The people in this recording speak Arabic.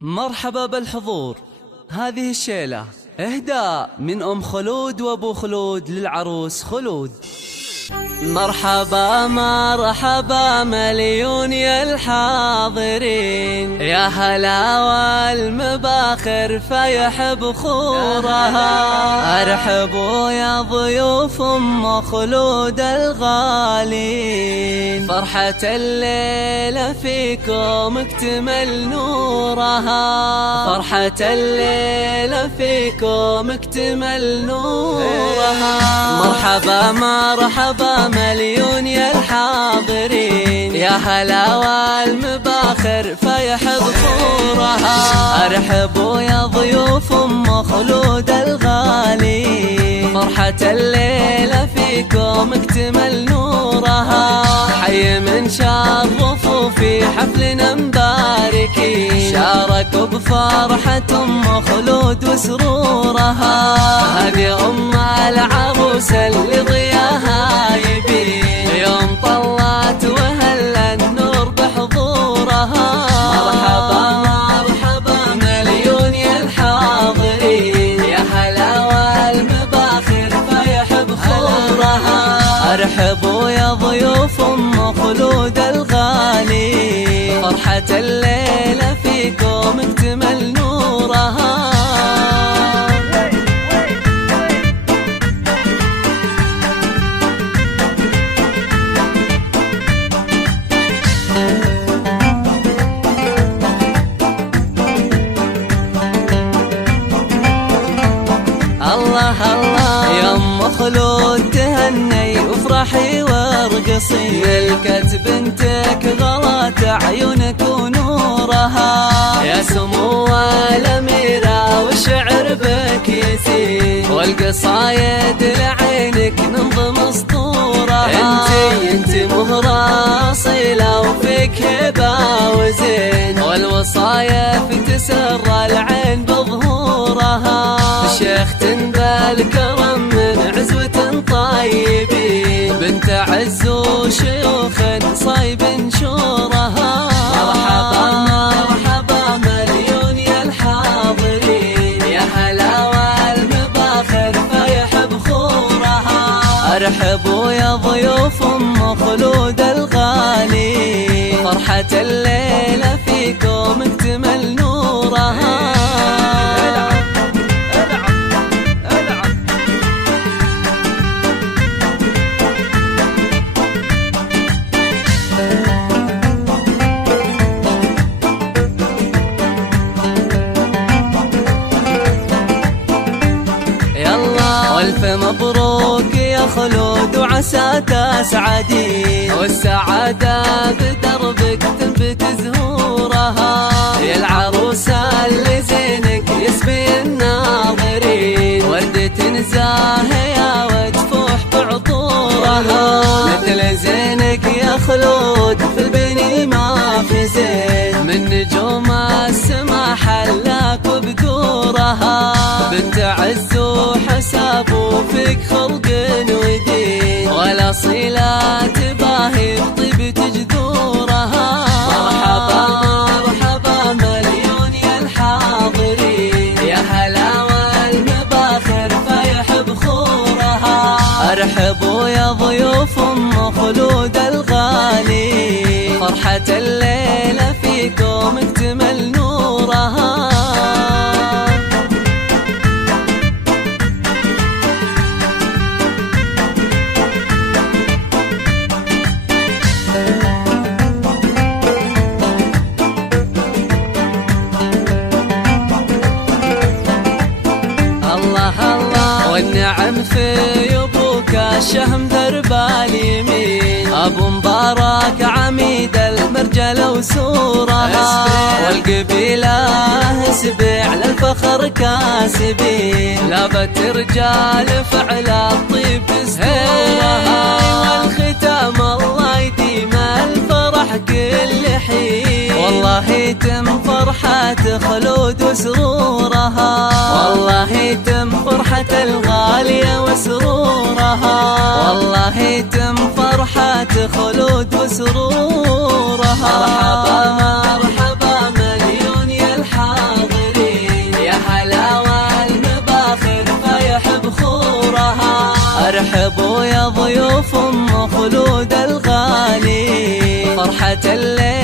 مرحبا بالحضور. هذه الشيلة إهداء من أم خلود وأبو خلود للعروس خلود. مرحبا مرحبا مليون يا الحاضرين، يا هلا والمباخر فيحب خورها. ارحبوا يا ضيوف ام خلود الغالين، فرحة الليلة فيكم اكتمل نورها. فرحة الليلة فيكم اكتمل نورها. مرحبا مرحبا مليون يا الحاضرين، يا هلا والمباخر فيحب خورها. ارحبوا يا ضيوف ام خلود الغالي، فرحة الليلة فيكم اكتمل نورها. حي من شرفوا في حفلنا مباركين، شاركوا بفرحة ام خلود وسرورها. هذه ام العروسة اللي ضياها يبين، يوم طلعت وهلا النور بحضورها. مرحبا مرحبا مليون يا الحاضرين، يا هلا والمباخر فيحب خورها. ارحبوا يا ضيوف ام خلود الغالي، فرحة الليلة فيكم اكتمل نورها. الله الله يا ام خلود تهني وافرحي وارقصي، ملكت بنتك غلات عيونك ونورها. يا سمو الاميرة والشعر بك يزين، والقصايد لعينك ننظم اسطورها. انتي مهرة اصيلة وفيك هبة وزين، والوصايا في تسر العين بظهورها. شيخة بالكرم من عزوة طيبين، بنت عز وشيوخ صايب شورها. مرحبا مرحبا مليون يا الحاضرين، يا هلا والمباخر فيحب خورها. ارحبوا يا ضيوف ام خلود الغالي، فرحة الليلة فيكم اكتمل نورها. والف مبروك يا خلود وعسى تسعدين، والسعادة بدربك تنبت زهورها. يا العروسة اللي زينك يسبي الناظرين، وردة زاهية وتفوح بعطورها. مثل زينك يا خلود في البني ما في زين، من نجوم السما حلاك وبدورها. بنت عز وحساب وفيك خلق ودين، ولا صلة تباهي بطيب تجذورها. مرحبا مرحبا مليون يا الحاضرين، يا هلا والمباخر فيحب خورها. ارحبوا يا ضيوف ام خلود الغالي، فرحة الليلة فيكم اكتمل نورها. والنعم في ابوك الشهم درب اليمين، ابو مبارك عميد المرجله وسورها. والقبيله سبع للفخر كاسبين، لابت رجال فعل الطيب دستورها. والختام الله يديم الفرح كل حين، والله يتم فرحة خلود وسرورها. والله يتم فرحة الغالية وسرورها. والله يتم فرحة خلود وسرورها. مرحبا مرحبا مليون يا الحاضرين، ضيوف أم خلود الغالي، فرحة الليلة